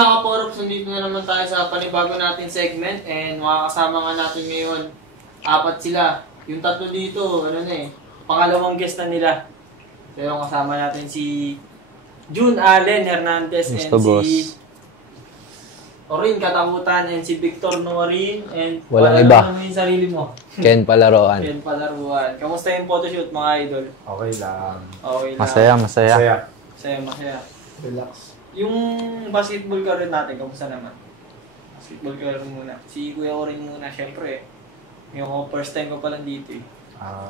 mga kaporops, nandito na naman tayo sa panibago natin segment and makakasama nga natin ngayon. 4 sila. Yung 3 dito, pangalawang guest na nila. So yung kasama natin si June Allen Hernandez and si Orin Katakutan and si Victor Noarin and walang iba. Ano yung sarili mo? Ken Palaroan. Ken Palaruan. Kamusta yung photoshoot mga idol? Okay lang. Okay lang. Masaya. Masaya. Relax. Yung basketball career natin, kamusta naman? Basketball career muna. Si Kuya Orin muna, syempre. Yung first time ko pa lang dito eh.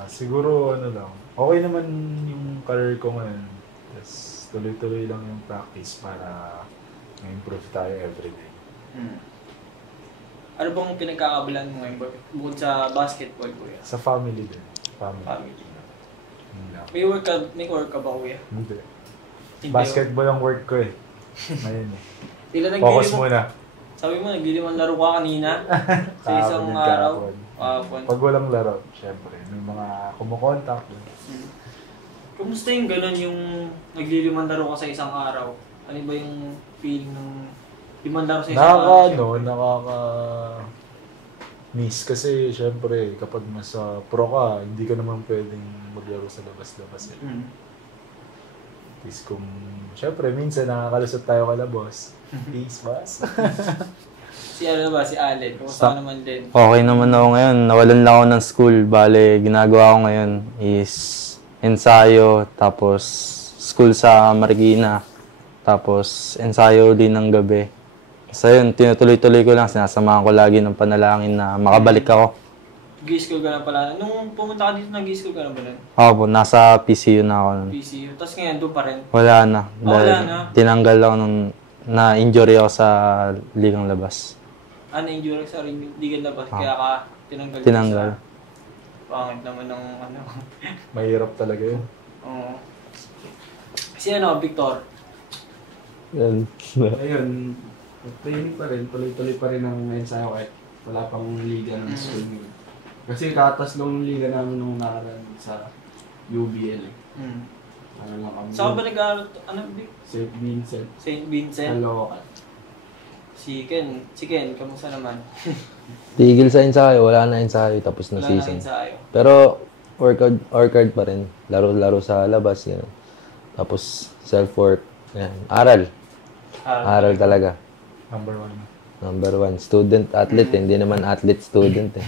Siguro lang. Okay naman yung career ko ngayon. Yes, tuloy-tuloy lang yung practice para ma-improve tayo everyday. Ano bang pinagkakabalan mo ngayon bukod sa basketball, Kuya? Sa family din. Family. May work ka ba, Kuya? Hindi. Basketball ang work ko eh. Ngayon eh. Focus muna. Sabi mo, naglilimang laro ka kanina sa isang araw. Pag walang laro, syempre, may mga kumukontak. Kumusta yung gano'n yung naglilimang laro ka sa isang araw? Ano ba yung feeling ng limang laro sa isang araw? Nakaka-miss kasi syempre, kapag nasa pro ka, hindi ka naman pwedeng maglaro sa labas-labas eh. Is kung, syempre, minsan nakakalusot tayo kala boss. Peace, boss. Si Allen, kumusta naman din? Okay naman ako ngayon. Nawalan lang ako ng school. Bale, ginagawa ko ngayon is ensayo, tapos school sa Marikina, tapos ensayo din ng gabi. So yun, tinutuloy-tuloy ko lang. Sinasamahan ko lagi ng panalangin na makabalik ako. G-school ka na pala. Nung pumunta ka dito, nag-G-school ka na ba nun? Oo po, nasa PCU na ako. PCU. Tapos ngayon, doon pa rin? Wala na. Wala na? Tinanggal ako nung na-injury ako sa ligang labas. Na-injury sa ligang labas, kaya ka tinanggal? Tinanggal. Pangit naman ng Mahirap talaga yun. Oo. Si Victor? Yan. Ayun, training pa rin, tuloy-tuloy pa rin ang ensayo kahit wala pang liga ng school ngayon. Kasi kataslong liga namin nung nakaraan sa UBL. Ano lang kami. Saan ba nag-aaral? St. Vincent. St. Vincent? Caloocan. Si Ken, kamusta naman? Tigil sa ensayo, wala na ensayo, tapos na season. Pero work hard pa rin. Laro-laro sa labas, yan. Tapos self-work, yan. Aral talaga. Number one. Student-athlete, hindi naman athlete-student eh.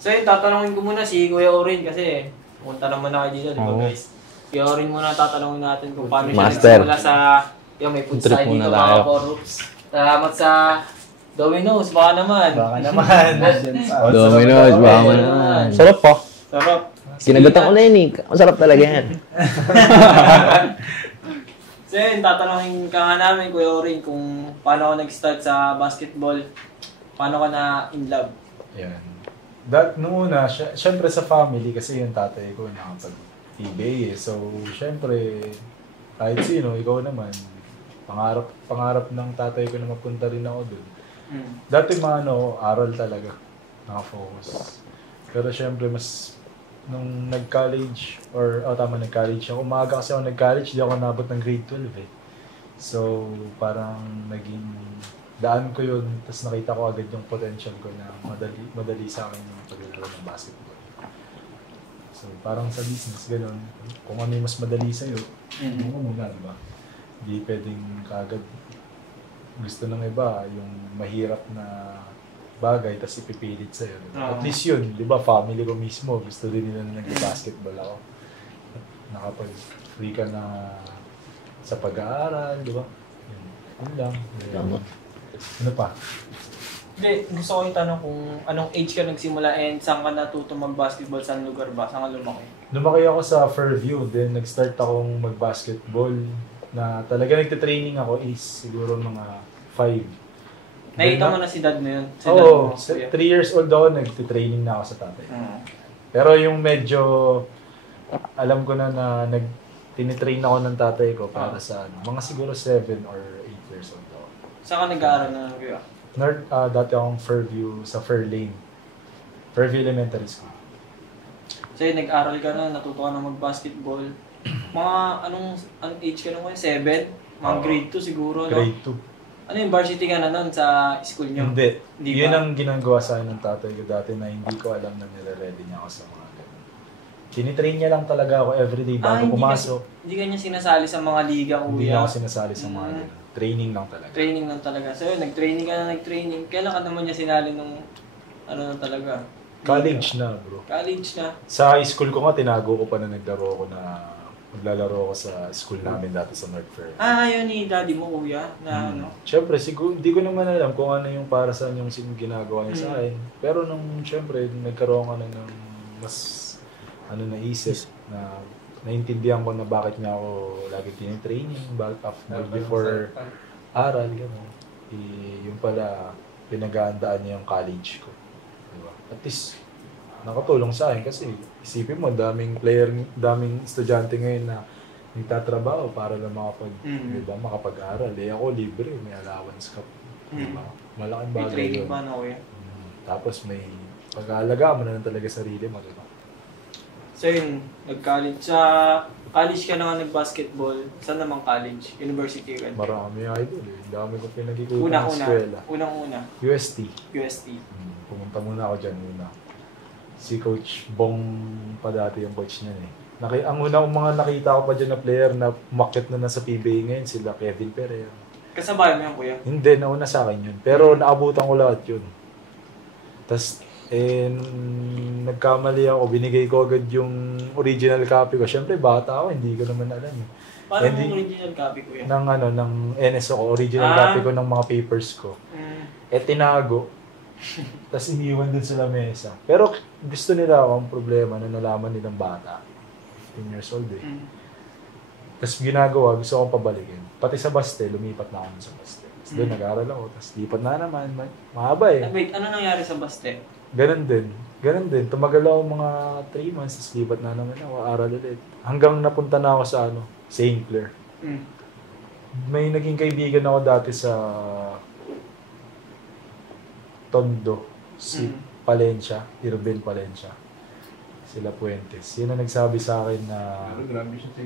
So yun, tatanungin ko muna si Kuya Orin kasi pumunta naman na kayo dito, di ba guys? Kuya Orin muna tatanungin natin kung paano siya nagsimula sa may food side dito mga korrups. Salamat sa Domino's, baka naman. Domino's, baka naman. Sarap po. Sarap. Kinagatan ko na yun eh. Masarap talaga yan. So yun, tatanungin ka nga namin Kuya Orin kung paano ka nag-start sa basketball. Paano ka na in love? Yan. Noong una, syempre sa family kasi yung tatay ko nakapag-PBA eh. So, syempre, kahit sino, ikaw naman, pangarap ng tatay ko na mapunta rin ako dun. Dati aral talaga, nakafocus. Pero syempre, mas nung nag-college, nag-college ako, umaga kasi ako nag-college, di ako nabot ng grade 12 eh. So, parang naging daan ko yun, tapos nakita ko agad yung potential ko na madali sa akin yung paglalaro ng basketball. So, parang sa business, gano'n. Kung ano yung mas madali sa'yo, mo muna, di ba? Hindi pwedeng kagad gusto ng iba, yung mahirap na bagay, tapos ipipilit sa'yo. Diba? At least yun, di ba, family ko mismo, gusto din nila na nag-basketball ako. Nakapag-free ka na sa pag-aaral, di ba? Yun lang. Ano pa? Hindi, gusto ko yung tanong kung anong age ka nagsimula and saan ka natuto mag-basketball, saan lugar ba? Saan ka lumaki? Lumaki ako sa Fairview, then nag-start akong mag-basketball na talaga nagte-training ako is siguro mga 5. Nakita mo na si dad mo yun? Oo, 3 years old ako, nagte-training na ako sa tatay. Pero yung medyo, alam ko na tinitrain ako ng tatay ko para sa mga siguro 7 or 8 years old ako. Saan ka nag-aaral na kuya? Dati akong Fairview sa Fairlane. Fairview Elementary School. So yun, nag-aral ka na, natuto ka na mag-basketball. Mga anong age ka na kuya? 7? Mga grade 2 siguro, no? Grade 2. Ano yung varsity ka na nun sa school nyo? Hindi. Hindi Yun ba? ang ginagawa sa akin ng tatay ko dati na hindi ko alam na nire-ready niya ako sa mga ganun. Tinitrain niya lang talaga ako everyday bago pumasok. Hindi ka niya sinasali sa mga liga, kuya? Hindi niya ako sinasali sa mga ganun. Training lang talaga. Training lang talaga. So yun, nag-training ka na nag-training. Kailan ka naman niya sinali nung ano na talaga? College na, bro. College na. Sa high school ko nga, tinago ko pa na naglaro ako maglalaro ako sa school namin dati sa North Fair. Yun ni daddy mo, kuya, na ano? Siyempre, hindi ko naman alam kung ano yung para saan yung ginagawa niya sa akin. Pero siyempre, nagkaroon ka na ng mas, naisip na naintindihan ko na bakit niya ako lagi tinitraining, before aral, gano'n. Yung pala, pinag-aandaan niya yung college ko. Diba? At least, nakatulong sa akin kasi isipin mo, daming estudyante ngayon na nagtatrabaho para lang makapag-aral. Ako libre, may allowance ka. Diba? Malaking bagay yun. May training pa na, kuya. Tapos may pag-aalaga mo na lang talaga sarili mo, diba? So yun, nag-college. Sa college ka na nga nag-basketball. Saan naman college? University ka? Marami idol eh. Dami ko pinag-ikutan ng eskwela. Unang-una. UST. Pumunta muna ako dyan una. Si Coach Bong pa dati yung coach niyan eh. Ang unang mga nakita ko pa dyan na player na umakyat na sa PBA ngayon, sila Kevin Pereira. Kasabay mo yan, kuya? Hindi, nauna sa akin yun. Pero naabutan ko lahat yun. Tapos, nagkamali ako, binigay ko agad yung original copy ko. Siyempre, bata ako, hindi ko naman alam. Paano yung original copy, kuya? Ng NSO ko, original copy ko ng mga papers ko. Tinago. Tapos iniwan dun sa lamesa. Pero gusto nila ako, ang problema na nalaman nilang bata. 15 years old eh. Tapos ginagawa, gusto akong pabalikin. Pati sa Baste, lumipat na ako sa Baste. Tapos doon nag-aaral ako, tapos lipat na naman. Mahaba eh. Wait, ano nangyari sa Baste? Ganon din. Tumagal ako mga 3 months, tapos lipat na naman ako, aral ulit. Hanggang napunta na ako sa St. Clair. May naging kaibigan ako dati sa Tondo, si Palencia, Irvin Palencia. Sila Puentes. Yun ang nagsabi sa akin na Grabe siya sa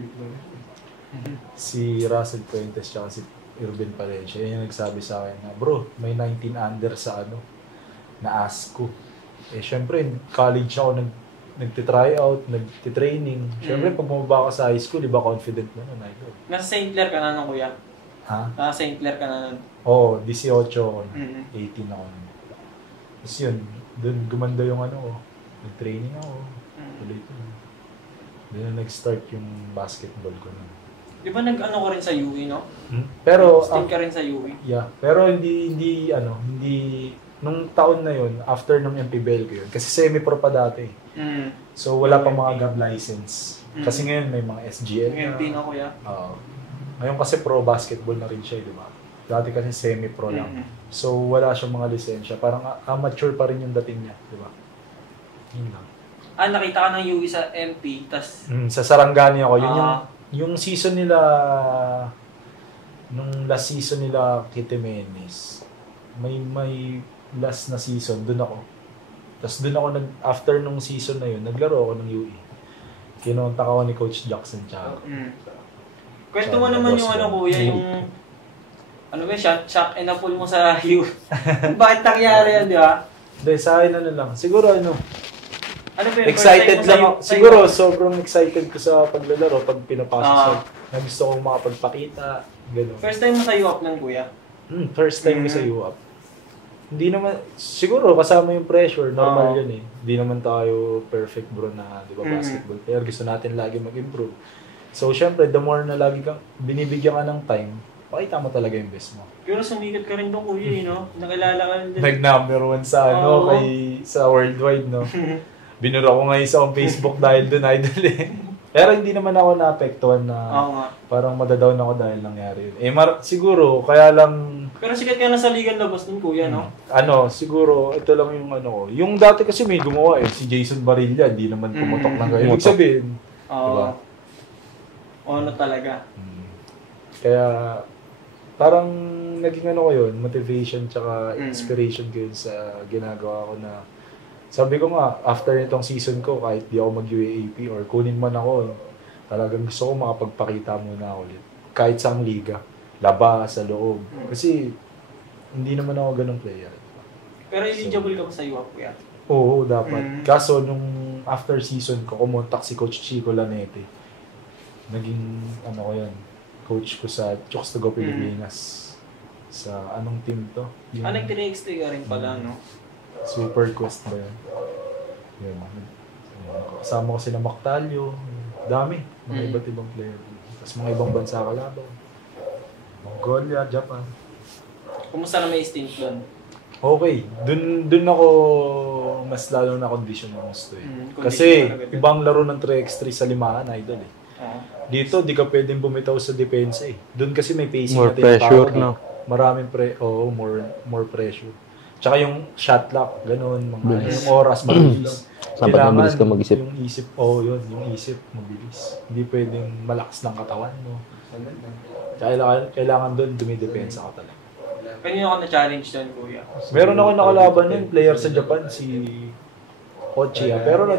si Russell Puentes tsaka si Irvin Palencia. Yun yung nagsabi sa akin na, bro, may 19 under sa na ASCO. Syempre, college ako nagtitry out, nagtitraining. Syempre, pag bumaba ka sa high school, iba confident mo na, idol. Nasa St. Clair ka na nun, kuya? Ha? Nasa St. Clair ka na nun? Oo, 18 ako. 18 ako. Tapos yun, doon gumanda yung nag-training ako. Tuloy-tuloy. Doon na nag-start yung basketball ko na. Di ba nag-ano ka rin sa UE, no? Pero, Stint ka rin sa UE? Yeah. Pero hindi, nung taon na yun, after nung MPBL ko yun, kasi semi-pro pa dati. So, wala pa mga GAB license. Kasi ngayon may mga SGL na. MP na, kuya? Ngayon kasi pro basketball na rin siya, di ba? Dati kasi semi-pro lang. So, wala siyang mga lisensya. Parang amateur pa rin yung dating niya, di ba? Yun lang. Nakita ka ng UE sa MP, tas... Sa Sarangani ako. Yun yung season nila, nung last season nila Kitimenes, may last na season, dun ako. Tapos dun ako, after nung season na yun, naglaro ako ng UE. Kinontak ako ni Coach Jackson Charo. Kwento mo naman yung kuya, yung... shock and a-pull mo sa UE. Bakit nangyari yan, di ba? Hindi, sa akin lang. Siguro excited lang ako. Siguro, sobrang excited ko sa paglalaro pag pinapasok sa... Na gusto kong makapagpakita. Ganun. First time mo sa UAP nun, kuya? First time ko sa UAP. Hindi naman, siguro kasama yung pressure, normal yun eh. Hindi naman tayo perfect bro na, di ba, basketball player. Gusto natin lagi mag-improve. So, syempre, the more na lagi kang binibigyan ka ng time, pakita mo talaga yung best mo. Pero sumikat ka rin doon, kuya, no? Nakilala ka rin din. Nag-number 1 sa sa worldwide, no? Binura ko ngayon sa Facebook dahil doon, idol eh. Pero hindi naman ako naapektuhan na parang madadown ako dahil nangyari yun. Siguro, kaya lang... Pero sikat ka na sa ligan labas nun, kuya, no? Siguro, ito lang yung Yung dati kasi may gumawa eh, si Jason Barilla, hindi naman pumutok ng ganyan. Ibig sabihin, diba? Talaga. Kaya, parang naging ko yun, motivation tsaka inspiration ko yun sa ginagawa ko na sabi ko nga, after nitong season ko, kahit di ako mag-UAAP or kunin man ako, talagang gusto ko makapagpakita muna ulit. Kahit sa liga. labas, sa loob. Kasi, hindi naman ako ganong player. Pero eligible ka ba sa UAP, kuya? Oo, dapat. Kaso, nung after season ko, kumontak si Coach Chico Lanete. Naging, ano ko yan, coach ko sa Chokes to Go Pilipinas. Sa anong team to? Yung Nag-3x3 ka rin pala, no? Super Quest ba yan? Yun. Kasama ko sila Mactalio. Dami. Mga iba't ibang player. Tapos mga ibang bansa kalaban. Mongolia, Japan. Kumusta na may stint doon? Okay. Dun ako mas lalo na condition ng gusto eh. Kasi ibang laro ng 3x3 sa limahan, idol eh. Dito, di ka pwedeng bumitaw sa depensa eh. Doon kasi may pacing more na pressure, tinatawag, no? Maraming more pressure. Tsaka yung shot clock, ganun, mga yung oras, mabilis. Dapat mabilis ka mag-isip. Yung isip, yung isip, mabilis. Hindi pwedeng malakas ng katawan mo. Kailangan doon, dumidepensa ka talaga. Kanino ka na-challenge doon, kuya? Meron ako nakalaban yun, player sa Japan, si Ochia. Pero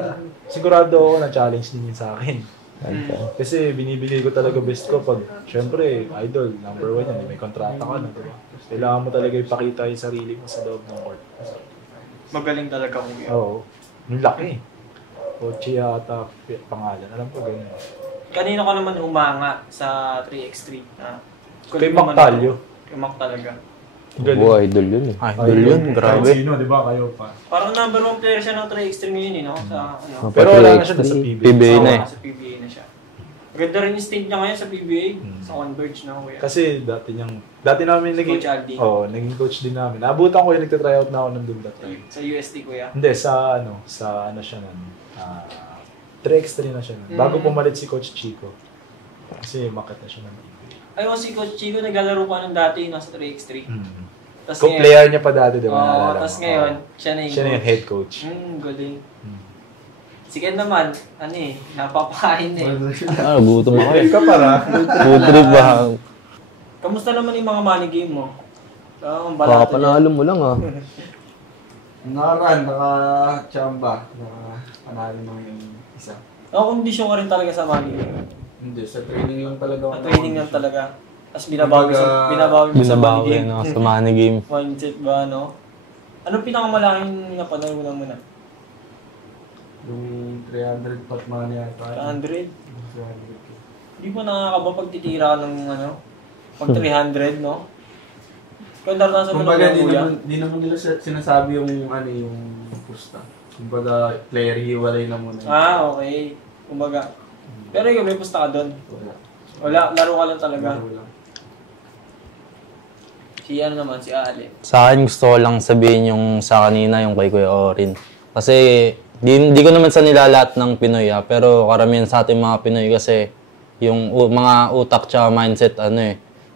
sigurado ako na-challenge din yun sa akin. Kasi binibigay ko talaga best ko pag, syempre, idol, number 1 yan, may kontrata ka na, diba? Kailangan mo talaga ipakita yung sarili mo sa loob ng court. Magaling talaga, kuya. Oo. Yung laki. Ochia ata pangalan. Alam ko ganyan. Kanino ka naman umanga sa 3x3? Kay Mactalio. Kay Mac talaga. Oo, idol yun eh. Idol yun, grabe. Sino, di ba? Kayo pa. Parang number 1 player siya ng 3x3 ngayon, no? Sa, ano? Pero wala na siya sa PBA. PBA na eh. Sa PBA na siya. Maganda rin yung stint niya ngayon sa PBA. Sa Converge na, kuya. Kasi dati namin naging Coach Aldi. naging coach din namin. Naabutan ko yung nagta-tryout na ako nandun that time. Sa UST, kuya. Hindi, sa ano siya nun. 3x3 na siya nun. Bago pumalit si Coach Chico. Kasi umakyat na siya ng PBA. Ay, si Coach Chico, naglalaro pa ng dati, nasa 3x3. Tas Kung player niya pa dati, di ba? Oo, tapos ngayon, siya na yung head coach. Galing. Si Ken naman, napapakain eh. Gutom ako eh. Ka para. Food trip ba? Kamusta naman yung mga money game mo? Ang Baka panalo mo lang ah. Naka-run, naka-chamba, naka-panalo mo yung isa. Kondisyon ka rin talaga sa money game. Hindi, sa training lang talaga. Sa training lang talaga. Tapos binabawi mo sa money game. Sa money game. Mindset ba, no? Anong pinakamalaking napanalunan mo na? Yung 300 pat money yata. 300? Hindi mo nakakaba pag titira ka ng pag 300, no? Kung naranasan mo kumbaga, ng di naman nila sinasabi yung pusta. Kumbaga, player hiwalay na muna. Okay. Kumbaga. Pero ikaw, may pusta ka doon? Wala, laro ka lang talaga. Laro lang. Si si Ali. Sa akin gusto ko lang sabihin yung sa kanina, yung kay Kuya Orin. Kasi di ko naman sa nilalat ng Pinoy pero karamihan sa ating mga Pinoy kasi yung mga utak tsaka mindset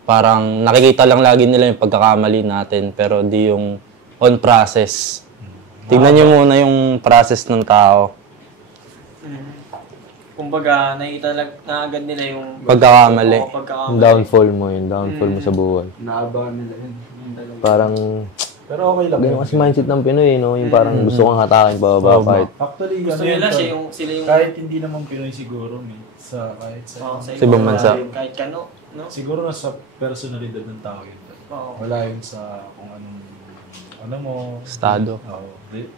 parang nakikita lang lagi nila yung pagkakamali natin pero di yung on process. Tingnan nyo muna yung process ng tao. Kumbaga, nakikita na agad nila yung pagkakamali. Downfall mo mo sa buhay. Naabangan nila yun. Parang pero okay lang. Ganun kasi mindset ng Pinoy, no? Yung parang gusto kong hatakin pababa kahit Actually, gusto nila sila yung kahit hindi naman Pinoy siguro, kahit sa ibang bansa. Kahit kano, no? Siguro nasa personalidad ng tao yun. Wala yun sa kung anong estado.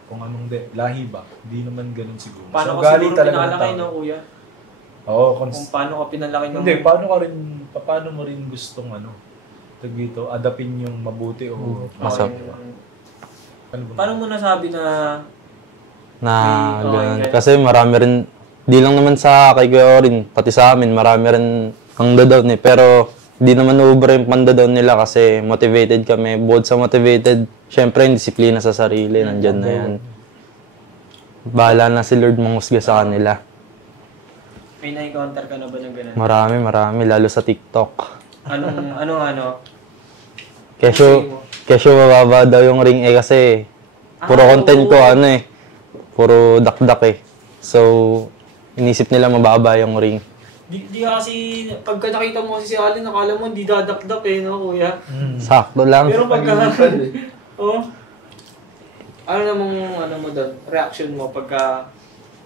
Kung anong lahi ba. Hindi naman ganun siguro. Paano so, ka siguro pinalaki, no, kuya? Kung paano ka pinalaki ng... Hindi, paano mo rin gustong dito, adapin yung mabuti o masap. Paano mo nasabi na ganun? Kasi marami rin, di lang naman sa kay Kuya Orin, pati sa amin, marami rin ang dadown pero di naman ubra yung pandadown nila kasi motivated kami. Bukod sa motivated, syempre yung disiplina sa sarili, nandyan na yan. Bahala na si Lord manghusga sa kanila. May na-encounter ka na ba ng ganun? Marami, lalo sa TikTok. Ano? Kesyo mababa daw yung ring kasi puro content ko puro dakdak So, inisip nila mababa yung ring. Di kasi, pagka nakita mo kasi si Alin, nakala mo hindi dadakdak no, kuya? Sakto lang. Pero pagka, ano mo doon, reaction mo pagka,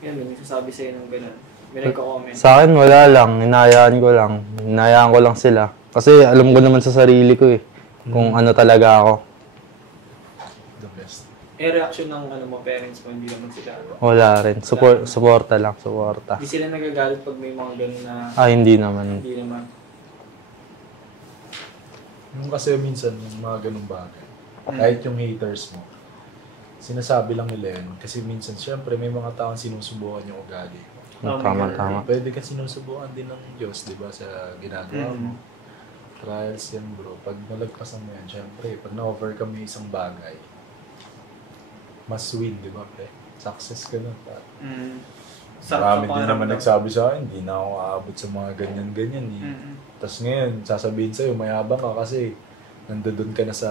may nagsasabi sa'yo ng gano'n, may nagko-comment. Sa akin, wala lang. Hinayaan ko lang sila. Kasi alam ko naman sa sarili ko eh. Kung ano talaga ako. The best. Reaction ng mo, parents mo, hindi naman sila. Wala rin. Suporta lang. Suporta. Hindi sila nagagalit pag may mga ganun na... Hindi naman. Hindi naman. Yung kasi minsan, yung mga ganung bagay. Kahit yung haters mo, sinasabi lang nila yun. Kasi minsan, syempre, may mga taong sinusubukan yung ugali. Tama. Pwede ka sinusubukan din ng Diyos, di ba, sa ginagawa mo. Trials yan, bro. Pag nalagpasan mo yan, syempre, pag na-overcome yung isang bagay, mas win, di ba, pre? Success ka na. Marami din naman nagsabi sa akin, hindi na ako aabot sa mga ganyan-ganyan. Tapos ngayon, sasabihin sa'yo, mayabang ka kasi nandoon ka na sa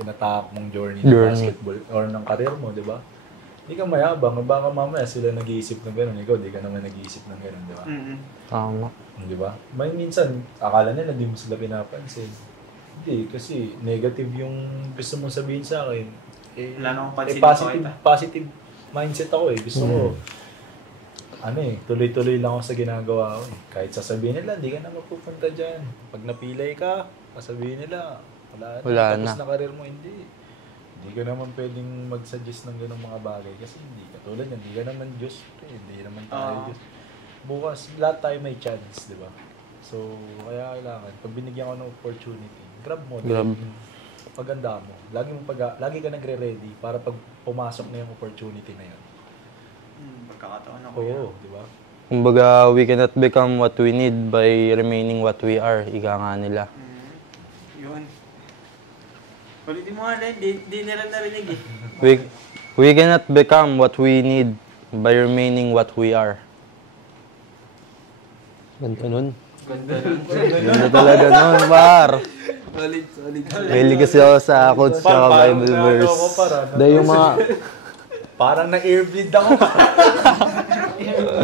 tinatahak mong journey ng basketball or ng career mo, di ba? Hindi ka mayabang, baka mamaya sila nag-iisip ng gano'n, ikaw di ka naman nag-iisip ng gano'n, di ba? Tama. Di ba? May minsan, akala nila di mo sila pinapansin. Hindi, kasi negative yung gusto mong sabihin sa akin. Wala nang pansin positive mindset ako eh. Gusto ko, tuloy-tuloy lang ako sa ginagawa ko eh. Kahit sasabihin nila, hindi ka na mapupunta dyan. Pag napilay ka, sasabihin nila, wala na. Tapos na karir mo, hindi. Hindi ka naman pwedeng mag-suggest ng ganong mga bagay kasi hindi. Katulad yan, hindi ka naman Diyos. Hindi naman tayo Diyos. Bukas, lahat tayo may chance, di ba? So, kaya kailangan. Pag binigyan ko ng opportunity, grab mo. Paganda mo. Lagi ka nagre-ready para pag pumasok na yung opportunity na yun. Pagkakataon ako Oo, di ba? Kumbaga, we cannot become what we need by remaining what we are. Ika nga nila. Yun. Ulitin mo nga rin, di nila narinig eh. We cannot become what we need by remaining what we are. Ganda nun. Ganda talaga nun, par. Solid. Mahilig kasi ako sa quotes sa Bible verse. Dahil yung mga... Parang na-airbleed ako.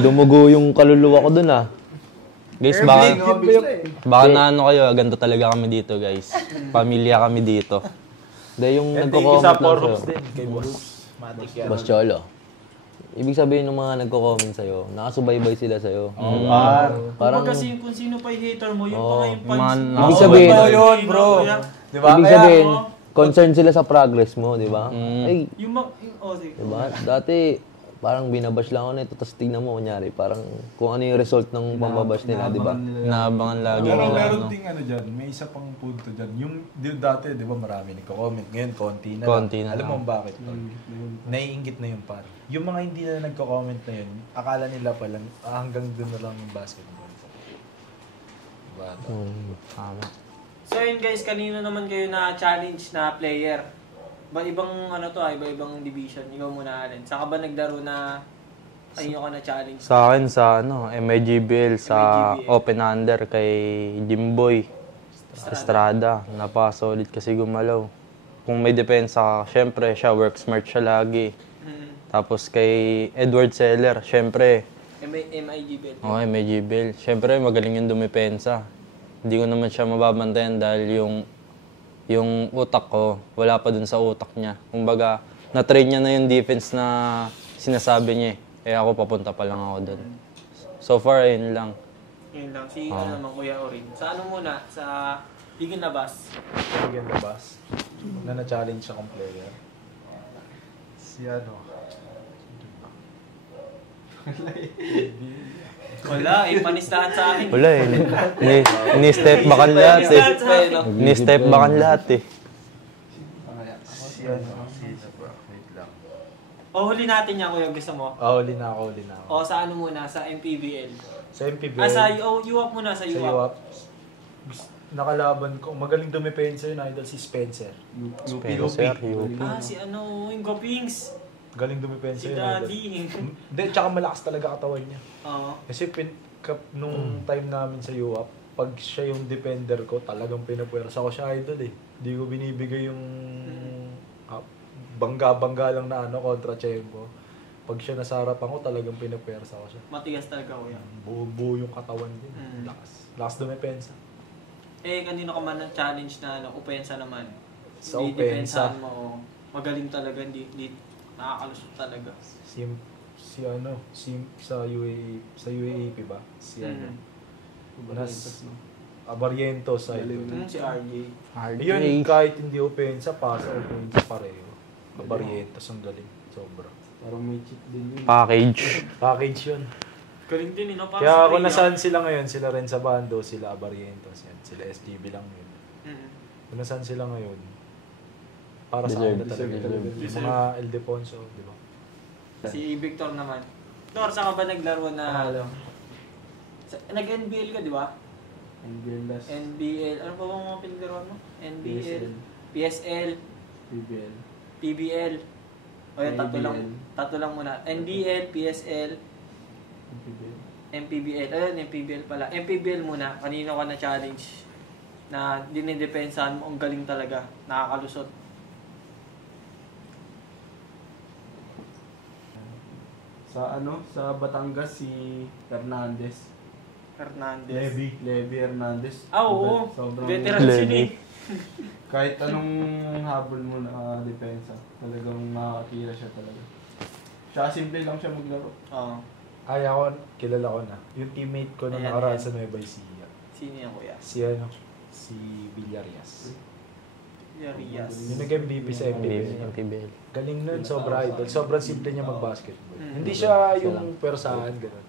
Dumugo yung kaluluwa ko dun ah. Guys, baka na ano kayo, ganito talaga kami dito guys. Pamilya kami dito. Dahil yung nagko-comment lang sa'yo. Kay Boss Matic yan. Boss Cholo. Ibig sabihin ng mga nagko-comment sa'yo, nakasubaybay sila sa'yo. Parang kasi kung sino pa yung hater mo, yung pa yung fans. Ibig sabihin, yun, bro. Diba? Ibig sabihin, concerned sila sa progress mo, di ba? Ay, Sige. diba? Dati, parang binabash lang ako nito, tapos tingnan mo, kunyari, parang kung ano yung result ng pambabash nila, di ba? Naabangan lagi. Pero meron ding dyan, may isa pang punto dyan. Yung dati, di ba, marami nagko-comment. Ngayon, konti na lang. Alam mo bakit? Naiinggit na yung par. Yung mga hindi na nagko-comment na yun, akala nila pa lang, hanggang dun na lang yung basketball. Diba? Tama. So yun guys, kanino naman kayo na challenge na player? Iba-ibang division. Ikaw muna rin. Saan ka ba naglaro na kanino ka na challenge? Sa akin, sa MIGBL, sa Open Under kay Jimboy Estrada. Napaka-solid kasi gumalaw. Kung may depensa ka, syempre siya, work smart siya lagi. Tapos kay Edward Seller, syempre. MIGBL. Oo, MIGBL. Syempre, magaling yung dumepensa. Hindi ko naman siya mababantayan dahil yung utak ko, wala pa dun sa utak niya. Kumbaga, na-train niya na yung defense na sinasabi niya eh. Ako, papunta pa lang ako dun. So far, ayun lang. Yun lang. Si naman, Kuya Orin. Sa ano muna? Sa Ligan Labas. Ligan Labas. Na na-challenge akong player. Si Wala, panis lahat sa akin. Wala Ni-step bakan lahat eh. Ni-step bakan lahat eh. Wait lang. Huli natin yan, Kuya. Gusto mo? Huli na ako. Sa ano muna? Sa MPBL. Sa MPBL. Sa UAP muna, sa UAP. Nakalaban ko. Magaling dumepensa yun, idol, si Spencer. Spencer, UP. Si yung Gopings. Galing dumepensa Si yun, Daddy. Hindi, tsaka malakas talaga katawan niya. Oo. Kasi nung time namin sa UAP, pag siya yung defender ko, talagang pinapwersa ko siya, idol eh. Hindi ko binibigay yung bangga-bangga lang na kontra Chempo. Pag siya nasa harapan ko, talagang pinapwersa ko siya. Matigas talaga ko yan. Buo yung katawan din. Lakas dumepensa. Kanino ka man ng challenge na opensa naman? Sa Hindi opensa. depensahan mo. Magaling talaga, hindi nakakalusot talaga. Sa UAAP ba? Abarientos sa Si RJ. Yun, kahit hindi opensa, pasa opensa pareho. Abarientos ang galing. Sobra. Parang may cheat din yun. Package yun. Galing din, no? Kaya kung nasaan sila ngayon, sila rin sa bando, sila Abarientos. Yan. Sila SPB lang yun. Kung nasaan sila ngayon, para sa kanila talaga. Yung mga Ildefonso, di ba? Si Victor naman. Victor, saan ka ba naglaro na nag-NBL ka, di ba? NBL last. NBL. Ano pa bang mga pinaglaruan mo? NBL, PSL. PSL, PBL. PBL. O yan, ABL. tatlo lang muna. NBL, PSL, PBL. MPBL. Ayun, MPBL pala. MPBL muna. Kanino ka na-challenge na dinidepensahan mo. Ang galing talaga. Nakakalusot. Sa Batangas si Hernandez. Levy Hernandez. Oo. Sobrang Veteran sila eh. kahit anong habol mo na depensa, talagang makakatira siya talaga. Siya simple lang siya maglaro. Oo. Ay, ako, kilala ko na. Yung teammate ko na Ayan, nakaraan ayan. sa Nueva Ecija. Sino yan, kuya? Si Villarias. Yarias. Yung nag-MVP sa MPBL. Galing nun, sobra idol. Sobrang simple niya mag-basketball. Hindi siya yung persahan, gano'n.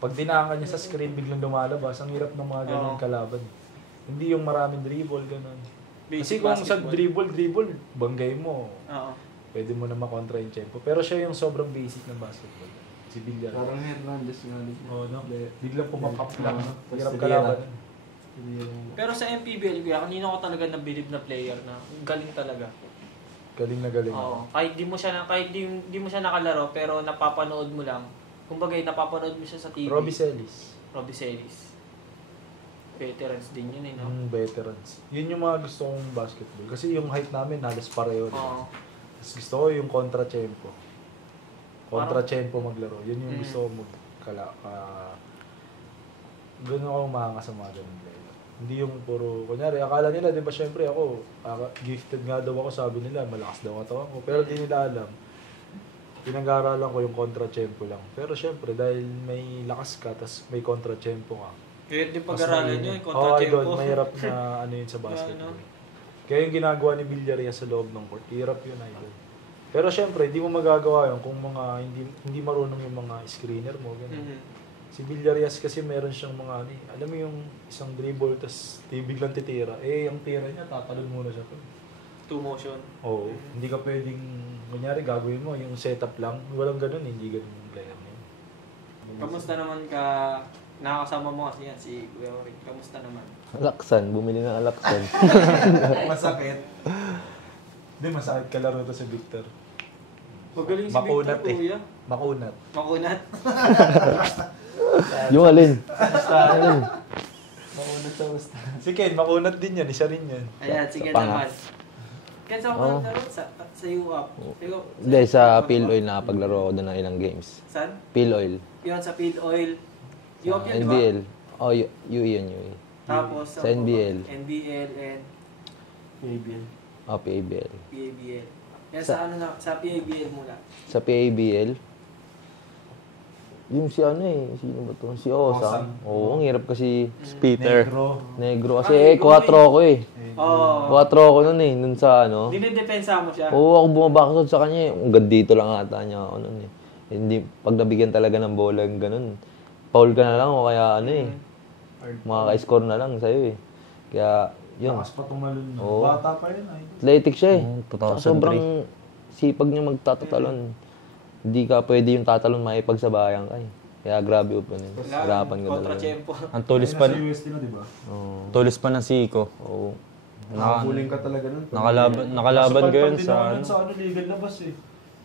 Pag dinaan niya sa screen, biglang lumalabas. Ang hirap ng mga ganun kalaban. Hindi yung maraming dribble, gano'n. Kasi kung sa dribble, banggay mo. Oo. Pwede mo na makontra yung tempo. Pero siya yung sobrang basic ng basketball. Si Villar. Parang Hernandez nga din. Oo, no? Biglang pumapap lang. Hirap Tapos kalaban. Pero sa MPBL, kuya, kanino ko talaga nabilib na player na galing talaga. Galing na galing. Oo. Kahit di mo siya nakalaro, pero napapanood mo lang. Kumbaga, napapanood mo siya sa TV. Robbie Celis. Veterans din yun eh, no? Veterans. Yun yung mga gusto kong basketball. Kasi yung height namin halos pareho. Oo. Tapos gusto ko yung kontra-tempo. Kontra-tempo maglaro. Yun yung gusto ko magkala. Ganun ako umaanga sa mga ganun player. Hindi yung puro, kunyari, akala nila, di ba syempre ako, gifted nga daw ako, sabi nila, malakas daw katawan ko. Pero di nila alam. Pinag-aaralan ko yung kontra-tempo lang. Pero syempre, dahil may lakas ka, tas may kontra-tempo ka. Kaya din pag-aralan nyo, yung kontra-tempo. Oo, mahirap na ano yun sa basketball. Kaya yung ginagawa ni Villaria sa loob ng court, hirap yun, idol. Pero syempre, hindi mo magagawa yun kung mga hindi marunong yung mga screener mo. Ganun. Si Villarias kasi meron siyang mga alam mo yung isang dribble, tas biglang titira. Ang tira niya, tatalon muna siya. Two motion. Oo. Hindi ka pwedeng, kunyari gagawin mo, yung setup lang. Walang ganun, hindi ganun yung player niya. Kamusta naman ka, nakakasama mo kasi yan, si Kuya Rick. Kamusta naman? Alaksan, bumili ng alaksan. Masakit. Hindi, masakit kalaro to si Victor. Magaling si Makunat Victor, kuya. Makunat. Makunat? Yung alin? Makunat sa basta. Si Ken, makunat din yan. Isa rin yan. Ayan, sige panga. naman. Ken, saan ka naglaro? Sa UAP? Hindi, sa Pil Oil nakapaglaro ako doon ng ilang games. Saan? Pil Oil. Yun, sa Field Oil. UAP yun, di ba? NBL. Oh, UE yun, UE. Tapos, Sa NBL. NBL and PBL. Oh, PABL. PABL. Yan sa ano na, sa PABL muna. Sa PABL, yung si sino ba to? Si Osang. Oo, ang hirap kasi Peter. negro. Kasi 4 ako eh. Oo. 4 ako nun eh, nun sa Dinidepensa mo siya. Oo, ako bumabakasod sa kanya eh. Hanggang dito lang ata niya ako nun eh. Hindi, pag nabigyan talaga ng bola yung ganun, foul ka na lang o kaya makaka-score na lang sa'yo eh. Kaya, yun. Takas pa tumalon. Oo. Bata pa yun. Athletic siya eh. 2003. Sobrang sipag niya magtatatalon. Hindi ka pwede yung tatalon maipagsabayan ka eh. Kaya grabe open yun. Harapan ka talaga. Kontra-tiyempo. Ang tulis pa, UST na, di ba? tulis pa ng Siko. Oo. Nakabuling ka talaga nun. Nakalaban ko yun sa sa legal labas eh.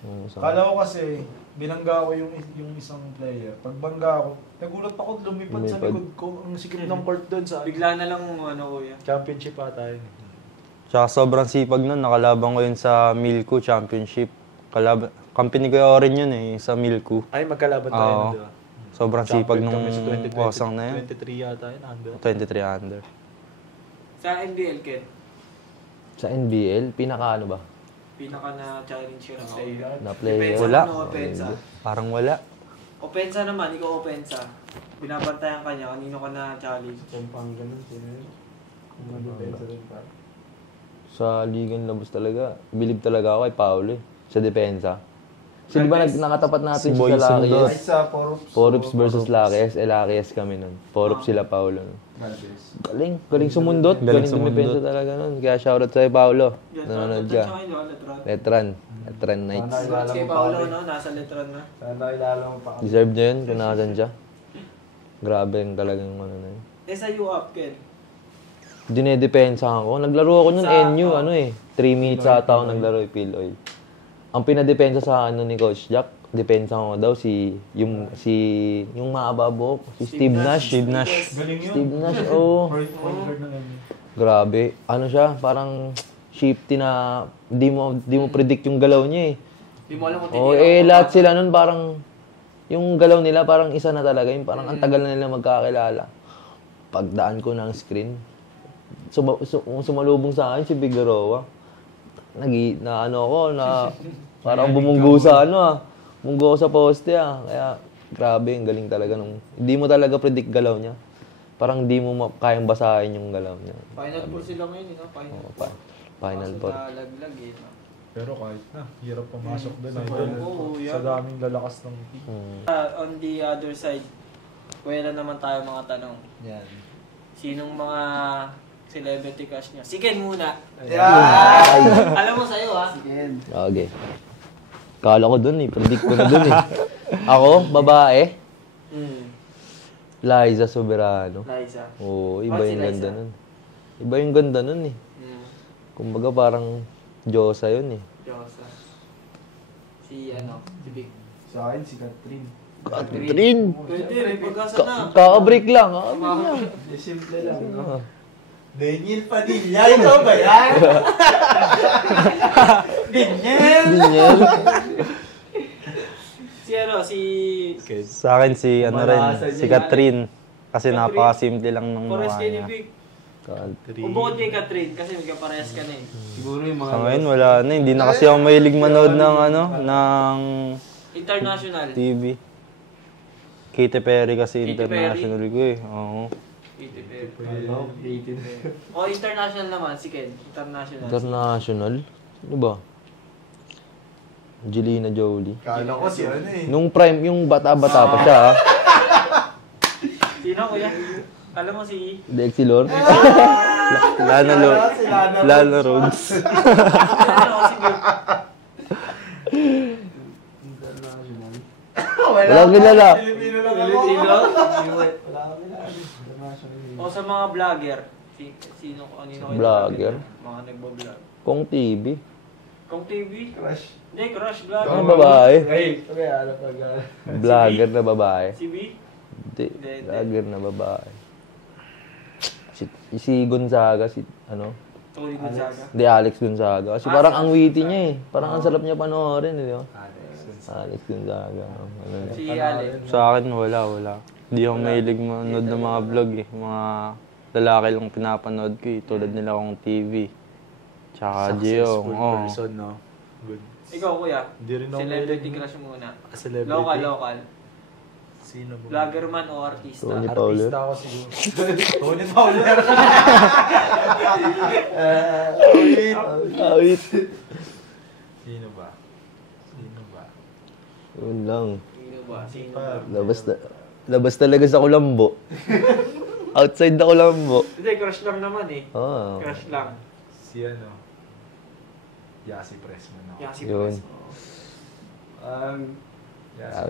Oo, Kala ko kasi, binangga ko yung isang player. Pagbangga ko, nagulat ako, lumipad sa likod ko. Ang sikip ng court doon sa Bigla na lang kuya. championship ata yun. Tsaka sobrang sipag nun. Nakalaban ko yun sa Milko Championship. Company ko rin yun eh, sa Milko. Ay, magkalaban tayo Oo. na, di ba? Sobrang sipag Champion nung kami sa 2020, Osang na yun. 23 yata yun, under. 23 under. Sa NBL, Ken, Sa NBL, pinaka ano ba? pinaka na challenge ka na player. Na player? Depensa Wala. mo, opensa. Parang wala. Opensa naman, ikaw opensa. Binabantayan ka niya, kanino ka na challenge. Pang ganun, sino yun? Mga depensa rin pa. Sa Ligan Labas talaga, believe talaga ako kay Paolo eh. Sa depensa. Kasi di ba nakatapat natin Si siya Boy sa Ay, Lakies? sa Porups. Porups versus Lakies. Lakies kami nun. Porups sila Paolo nun. Galvez. Galing sumundot. Galing sumundot. dumipensa talaga nun. Kaya shoutout sa'yo, Paolo. Yan, Nanonood tsaka ka. kayo, Letron. Letran. Letran Knights. Congrats kay Paolo, no? Nasa Letron na. Sana kilala mo pa kami. Deserve niya yun kung nakasan siya. Grabe yung talagang ano na yun. Sa UAP, Ken. Dinedepensa ako. Naglaro ako nun Sa- NU, 3 minutes ata ako naglaro yung Oil. Ang pinadepensa sa ni Coach Jack, depensa ko daw yung mahaba buhok, si Steve Nash. Galing yun. Steve Nash, oh. Point guard ng MU. Grabe. Ano siya, parang shifty na di mo predict yung galaw niya eh. Di mo alam kung Oh, lahat sila nun parang yung galaw nila parang isa na talaga, yung parang ang tagal na nila magkakilala. Pagdaan ko ng screen, sumalubong sa akin si Figueroa. Parang bumunggo sa bumunggo sa poste Kaya grabe, ang galing talaga nung hindi mo talaga predict galaw niya. Parang hindi mo kayang basahin yung galaw niya. Final four sila ngayon, no? Final Oh, four. Final Kaso four. nalaglag, eh. No? Pero kahit na, hirap pumasok doon. Oo, Sa daming lalakas ng team. On the other side, kuya na naman tayo mga tanong. Yan. Sinong mga celebrity crush niya? Si Ken muna. Ay. Alam mo sa'yo, ha? Okay. Kala ko dun predict ko na dun Ako, babae, Liza Soberano. Liza. Oo, iba Bakit si yung Liza? ganda nun. Iba yung ganda nun Kumbaga parang Diyosa yun Diyosa. Si Big. Sa akin, si Catherine. Catherine! Pwede, may pag-asa na. Kaka-break lang. Simple lang, no? Daniel Padilla, ito ba yan? Daniel! Daniel. Si Sa akin si Malasan si niya. Catherine. Kasi Catherine. napakasimple lang ng Pares mukha kay ni niya. Big. Catherine. Bukod kay Catherine, kasi magkaparehas ka na eh. Siguro yung mga... Sa ngayon wala na, hindi na kasi ako mahilig manood ng ng International. TV. Katy Perry kasi Katy international ko Oo. Ano? 18. O, international naman, si Ken. International. International? Ano ba? Angelina Jolie. Kala ko si ano eh. Nung prime, yung bata-bata pa siya Sino, kuya? Alam mo si... Dexy Lord. Lana Rhodes. Ano si Big? International. Walang kilala. Pilipino lang ako. Filipino? Wala kami na. International. O sa mga vlogger. Sino, kanino kayo? Vlogger? Mga nagbablog. Kong TV. Kung TV? Crush. Hindi, crush vlogger. Ano babae? Ay, ano pag... Vlogger na babae. Si B? Hindi. Vlogger na babae. Si Gonzaga, Tony Gonzaga. Hindi, Alex Gonzaga. Kasi parang ang witty niya Parang ang sarap niya panoorin, di ba? Alex Gonzaga. Si Alec. Sa akin wala. Hindi ako mahilig manood ng mga vlog Mga lalaki lang pinapanood ko tulad nila kong TV. Tsaka Gio. Successful person, no? Good. Ikaw, kuya. Hindi rin ako Celebrity mahilig. crush muna. Celebrity? Local. Sino ba? Vlogger man o artista. Tony Fowler. Artista ako siguro. Tony Fowler. Awit. Sino ba? Yun lang. Sino ba? Sino ba? Labas talaga sa Kulambo. Outside na Kulambo. Hindi, crush lang naman eh. Oh. Crush lang. Si ano? Yasi Pressman ako. Yan si Yun. Pres.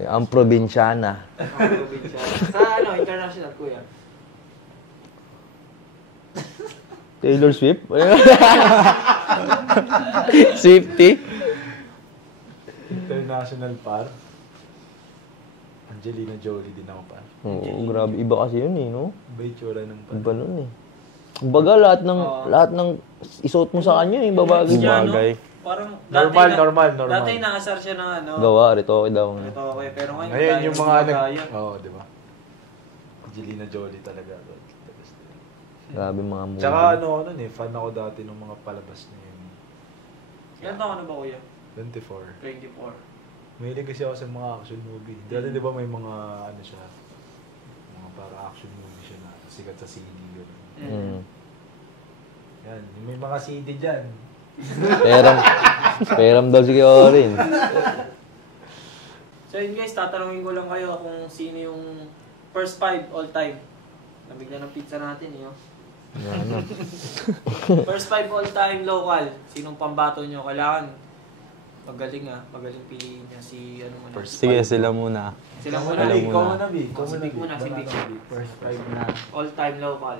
Ang probinsyana. Probinsya. Sa international, kuya. Taylor Swift? Swifty? International par. Angelina Jolie din ako par. Oo, grabe. Iba kasi yun no? Iba yung tsura ng par. Iba nun Kumbaga, lahat ng isuot mo sa kanya, babagay. Siya, Bagay. Parang Normal. Dati naasar siya ng Gawa, rito okay daw. Ito okay, pero ngayon Ngayon yung mga gaya. Oo, di ba? Angelina Jolie talaga. Grabe mga movie. Tsaka nun fan ako dati ng mga palabas niya yun. Ilan taon ka na ba, kuya? 24. 24. Mahilig kasi ako sa mga action movie. Dati di ba may mga ano siya, mga para action movie siya na sikat sa CD yun. Yan, may mga CD dyan. Peram daw si Orin. So yun guys, tatanungin ko lang kayo kung sino yung first 5 all time. Nabigla ng pizza natin eh. Oh. First 5 all time local. Sinong pambato nyo? Kailangan magaling magaling piliin niya si ano muna. Sige, sila muna. Sila muna. Ikaw muna, B. Si Big muna, si Big. First 5 na. All time local.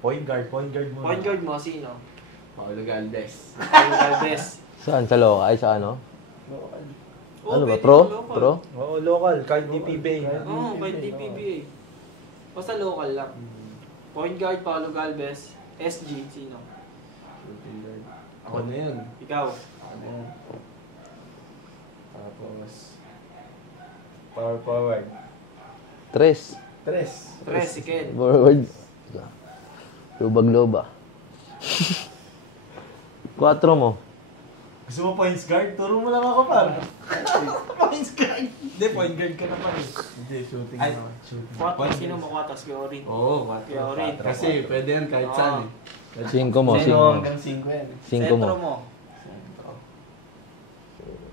Point guard muna. Point guard mo, sino? Paulo Galvez. Paulo Galvez. Saan? Sa Loka? Ay, sa ano? Oh, Ano ba? pwede Pro? yung local. Pro? Oo, local. Kahit di PBA. Oo, kahit di PBA. Basta local lang. Point guard, Paulo Galvez. SG, sino? Shooting guard. Ako na yun. Ikaw. Ako na yun. Tapos, Power forward. Tres. Tres. Tres, si Ken. Forward. Lubag-loba. 4 mo. Gusto mo points guard? Turo mo lang ako, par. Points guard. Hindi, point guard ka naman eh. hindi, shooting Ay, naman. shooting. Kuwat, sino mo kuwatas? Kaya Orin. Oo, Kaya Orin. Kasi pwede yan kahit Oo. saan eh. 5 mo. 0 hanggang 5 yan eh. 5 mo. Sentro mo.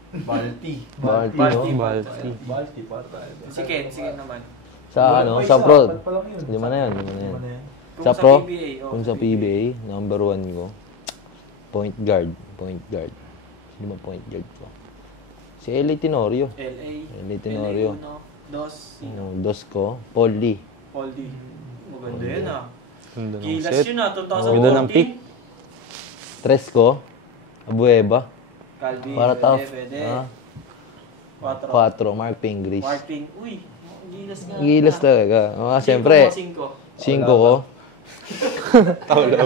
Balti. Balti, Balti. no? Balti, pata. Si Ken naman. Sa ano? Sa pro. 5 na yan. Kung Sa pro? PBA, Kung sa PBA, number 1 ko. Point guard. Point guard. Sino ba point guard ko? Si Eli Tenorio. LA. Eli Tenorio. LA 1, 2, Ano, dos ko. Paul Lee. Paul D. Maganda yun ah. Ganda ng Gilas set. yun ah, 2014. Ganda ng pick. Tres ko. Abueva. Calvin, Para tough. pwede. 4. 4. Mark Pingris. Martin. Uy, gilas nga. Gilas talaga. Siyempre. 5. 5 ko.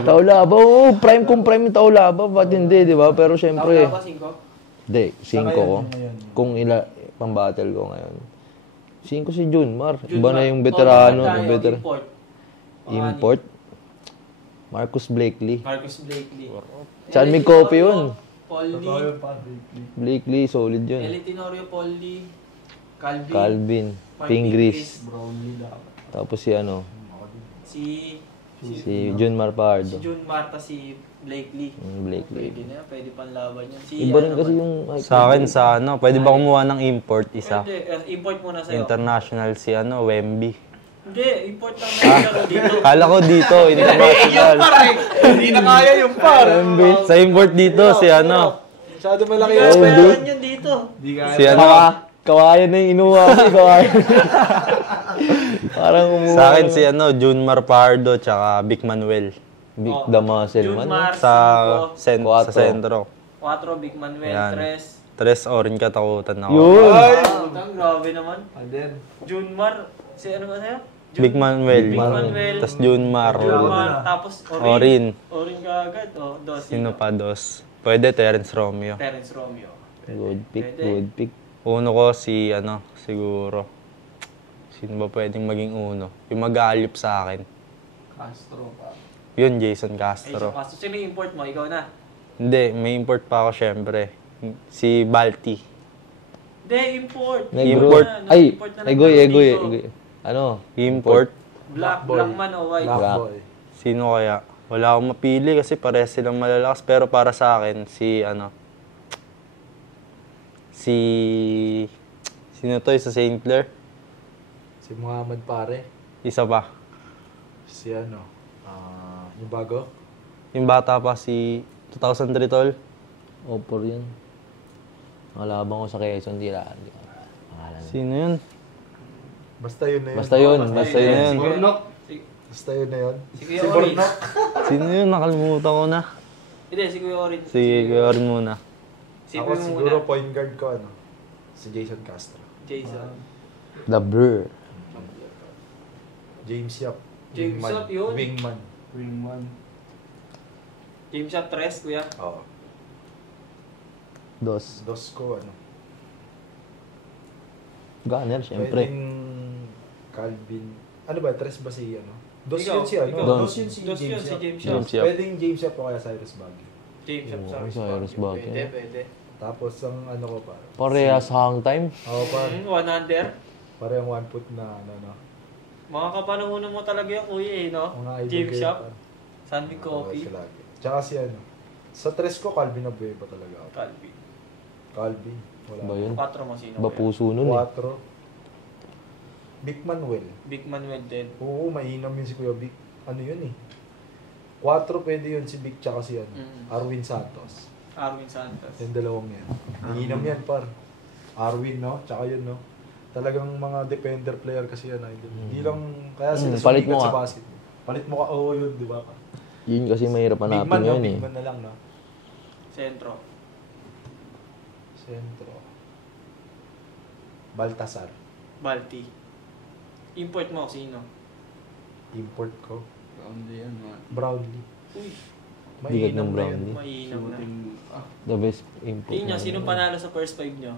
Taulaba. Oo, prime kung prime yung Taulaba. Ba't hindi, di ba? Pero siyempre. Tawala ba 5? Hindi, 5 ko. Kung pang-battle ko ngayon. 5 si Junmar. Iba na yung veterano. Import. Marcus Blakely. Marcus Blakely. Saan may copy yun? Paul D. Blakely, solid yun. Eli Tenorio, Paul D. Calvin. Calvin. Pingris. Brownlee dapat. Tapos si ano? Si Junmar Pardo. Si Jun Marta, si Blakely. Blakely. Pwede na yan, pwede panlaban yan. Si, Iba rin ano kasi ba? yung... Sa akin, sa ano, pwede ba kumuha ng import isa? Pwede, import muna sa'yo. International si ano, Wemby. Hindi, import lang na yung dito. Kala ko dito, international. Hindi na kaya yung par. Sa import dito, si ano, Masyado malaki Kaya yung meron yun dito. Di kaya. si ano, Kawayan na yung inuha ko. Kawayan. Parang umuha. sa akin si ano, Junmar Pardo, tsaka Vic Manuel. Big the muscle man. Junmar, Sa, sa Quatro. sentro. 4, Big Manuel, Yan. 3. Tres orange katakutan ako. Yun. Putang, grabe naman. Aden. Junmar, si ano ba sa'yo? Big Manuel. Big Manuel. Tapos Junmar. Junmar, tapos Orin. Orin ka agad. O, dos. Sino pa dos? Pwede Terence Romeo. Terence Romeo. Good pick, Pwede. good pick. Uno ko si ano, siguro. Sino ba pwedeng maging uno? Yung mag-aalip sa akin. Castro pa. Yun, Jason Ay, Castro. so sino yung import mo? Ikaw na. Hindi, may import pa ako syempre. Si Balti. Hindi, import. Negro. Import. Ay, Import na lang egoy, tayo egoy. dito. Ano? Import. Black man o white? Black. boy. Sino kaya? Wala akong mapili kasi parehas silang malalakas. Pero para sa akin, si ano, sino to? Sa St. Clair? Si Muhammad pare. Isa pa. Si ano? Yung bago? Yung bata pa, si 2003 tol. Opor yun. Nakalabang ko sa Quezon, di lang. Pangalan. Sino yun? Basta yun na yun. Basta yun, basta yun. yun. Burnok. Basta yun na yun. Si Kuya Orin. Sino yun? Nakalimutan ko na. Hindi, si Kuya Orin. Sige, kuya rin muna. Sipin Ako mo siguro muna. point guard ko ano? Si Jason Castro. Jason. The Blur. James Yap. James Wingman. Yap yun? Wingman. Wingman. James Shot 3, Kuya. Oo. Dos. Dos ko ano? Gunner, syempre. Pwedeng Calvin. Ano ba? Tres ba si ano? Dos Ikaw, yun si ano? ikaw. Dos yun si Dos yun James si Yap. James Shot. James Yap. Pwedeng James Yap o kaya Cyrus Baguio. James Shot, Oo, sorry. Cyrus Baguio. Pwede, pwede. Tapos ang ano ko pa. Parehas hang time. Oo, par. 100. Parehong 1 foot na ano. Mga kapanahonan mo talaga yung kuya no? Mga idol Gym ko yun, shop, par. Sunday Coffee, Oo, lagi. Tsaka si ano. Sa tres ko, Calvin Abueva talaga ako. Calvin. Calvin. Wala. Ba yun? 4 mo sino Ba kuya? puso nun eh. 4. Big Manuel. Big Manuel din. Oo, mainam yun si Kuya Vic. Ano yun eh. 4 pwede yun si Vic tsaka si ano, Arwin Santos. Arwin Santos. Yung dalawang yan. Mainam yan par. Arwin no, tsaka yun no. Talagang mga defender player kasi yan idol. Hindi lang, kaya sila palit mo sumikat sa nga. basket. Palit mo ka, oo yun, di ba? Yun kasi mahirap Big hanapin man no, yun eh. big man na lang no. Sentro. Sentro. Baltasar. Balti. Import mo sino? Import ko. Hindi yan, man. Brownlee. Uy, Bigat Mainam ng na yun. Brownlee. mainam na. Shooting. The best import. Tingin nyo, na sino yun. panalo sa first 5 nyo?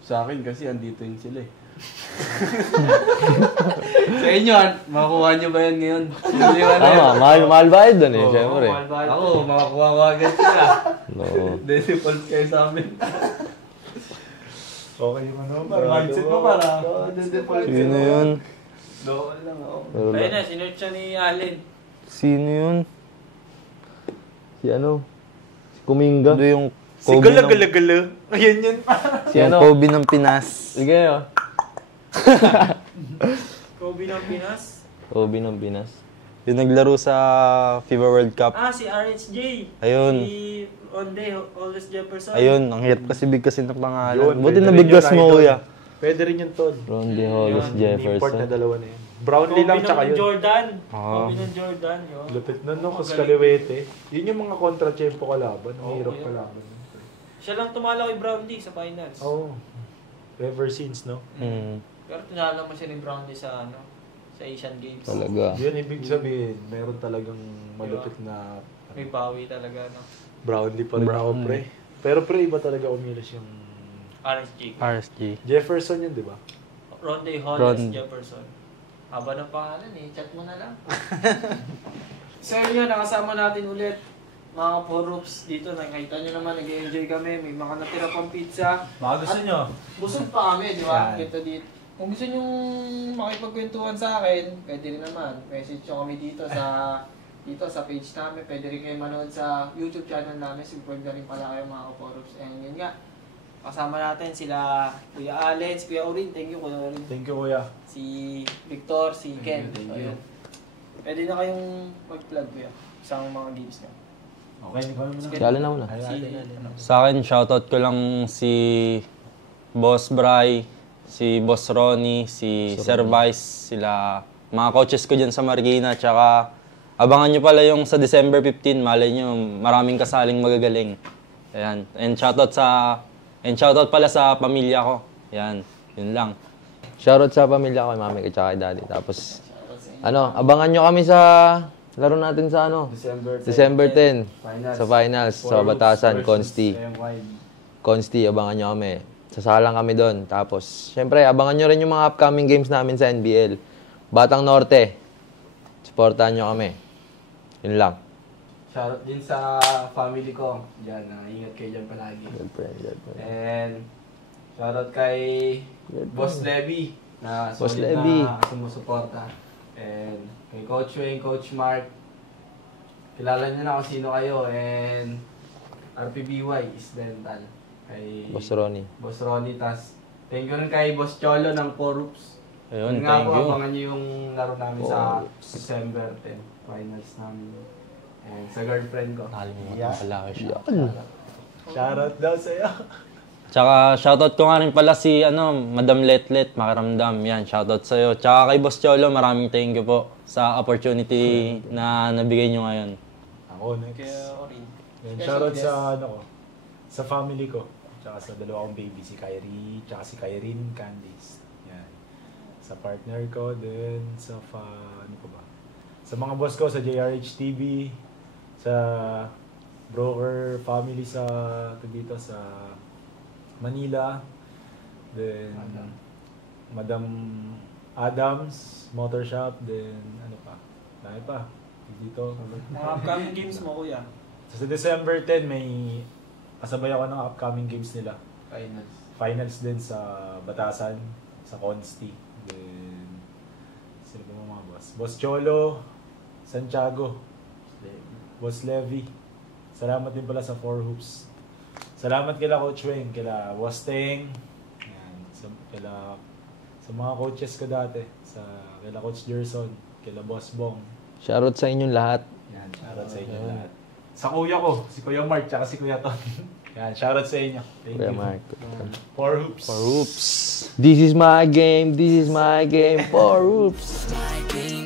Sa akin kasi andito yun sila eh. Sa inyo, makukuha nyo ba yan ngayon? Hindi ba na yan? Tama, mahal bayad doon eh, Oo, syempre. Ako, makakuha ko agad sila. No. Default kayo sa amin. Okay yung ano, mindset mo para. Default Sino yun? Doon lang ako. Pero Ayun na, sinerch siya ni Allen. Sino yun? Si ano? Si Kuminga? Ito yung Kobe ng, Ayan yun. Si yung ano? Kobe ng Pinas. Sige oh. Kobe ng Pinas. Kobe ng Pinas. Yung naglaro sa FIBA World Cup. Ah, si RHJ. Ayun. Si Onde, Hollis Jefferson. Ayun, ang hirap kasi bigkasin ng pangalan. Yun, Buti pwede nabigkas rin yun, mo, idol. kuya. Pwede rin yung Todd. Rondy Hollis Yung import na Jefferson. dalawa na yun. Brownlee Kobe lang tsaka ng yun. Jordan. Ah. Kobe ng Jordan, yun. Lupit na no, kasi Magaling. kaliwete. Yun yung mga kontra-tempo kalaban. Ang Oo, hirap yun. kalaban. Siya lang tumalo kay Brownlee sa finals. Oo. Ever since, no? Hmm. Pero tinalo mo siya ni Brownlee sa ano, sa Asian Games. Talaga. Yun ibig sabihin, meron talagang malupit na May bawi talaga, no? Brownlee pa rin ako, pre. Pero pre, iba talaga umilos yung RSG. RSG. Jefferson yun, di ba? Ronde Hollis Ron. Jefferson. Haba ng pangalan eh, chat mo na lang. So yun, nakasama natin ulit. Mga Porups dito, nakikita nyo naman, nag-enjoy kami. May mga natira pang pizza. Baka gusto nyo. Busog pa kami, di ba? Yan. Dito dito. Kung gusto nyo makipagkwentuhan sa akin, pwede rin naman. Message nyo kami dito sa page namin. Pwede rin kayo manood sa YouTube channel namin. Subscribe na rin pala kayo mga Porups. And yun nga, kasama natin sila Kuya Alex, Kuya Orin. Thank you, Kuya Orin. Thank you, kuya. Si Victor, si Ken. Thank So, you. yun. Pwede na kayong mag-plug, Kuya, sa mga games nyo. Okay, ikaw naman. Kala na muna. Sa akin, shoutout ko lang si Boss Bry, si Boss Ronnie, si Sir Vice, sila mga coaches ko dyan sa Marikina. Tsaka abangan nyo pala yung sa December 15, malay nyo, maraming kasaling magagaling. Ayan. And shoutout pala sa pamilya ko. Ayan, yun lang. Shoutout sa pamilya ko, kay mami, kay tsaka kay daddy. Tapos, abangan nyo kami sa laro natin sa December 10. Finals. Sa finals, sa Batasan, Consti. Consti, abangan nyo kami. Sasalang kami doon. Tapos, syempre, abangan nyo rin yung mga upcoming games namin sa NBL. Batang Norte, supportahan nyo kami. Yun lang. Shoutout din sa family ko. Diyan, ingat kayo dyan palagi. Girlfriend. And shoutout kay Boss Levy na Boss solid Levy. na sumusuporta. And kay Coach Wayne, Coach Mark. Kilala niyo na kung sino kayo. And RPBY is dental. Kay Boss Ronnie. Boss Ronnie. Tas thank you rin kay Boss Cholo ng Porups. Ayun, Nga thank po, you. abangan niyo yung laro namin sa December 10. Finals namin. And sa girlfriend ko. Nakalimutan pala ko siya. Shoutout daw sa'yo. Tsaka shoutout ko nga rin pala si Madam Letlet, Makaramdam. Yan, shoutout sa'yo. Tsaka kay Boss Cholo, maraming thank you po sa opportunity na nabigay nyo ngayon. Ako, next. Kaya Orin. Yan, shoutout sa ano ko. Sa family ko. Tsaka sa dalawa kong baby, si Kyrie, tsaka si Kyrene Candice. Yan. Sa partner ko, then sa ano ko ba? Sa mga boss ko, sa JRH TV, sa broker family sa dito sa Manila, then Madam Adams Motor Shop, then ano pa? Dahil pa. Dito. Mga upcoming games mo, Kuya. So, sa December 10, may kasabay ako ng upcoming games nila. Finals. Finals din sa Batasan, sa Consti. Then, sino ba mga boss? Boss Cholo, Santiago, Boss Levy. Salamat din pala sa 4 Hoops. Salamat kila Coach Weng, kila Boss Teng, yan, sa mga coaches ko dati, kila Coach Gerson, kila Boss Bong. Shoutout sa inyong lahat. Yan, shoutout sa inyo lahat. Sa kuya ko, si Kuya Mark, tsaka si Kuya Ton. Yan, shoutout sa inyo. Thank Kuya you. Mark. 4 Hoops. For Oops. This is my game. This is my game. For Oops. My game.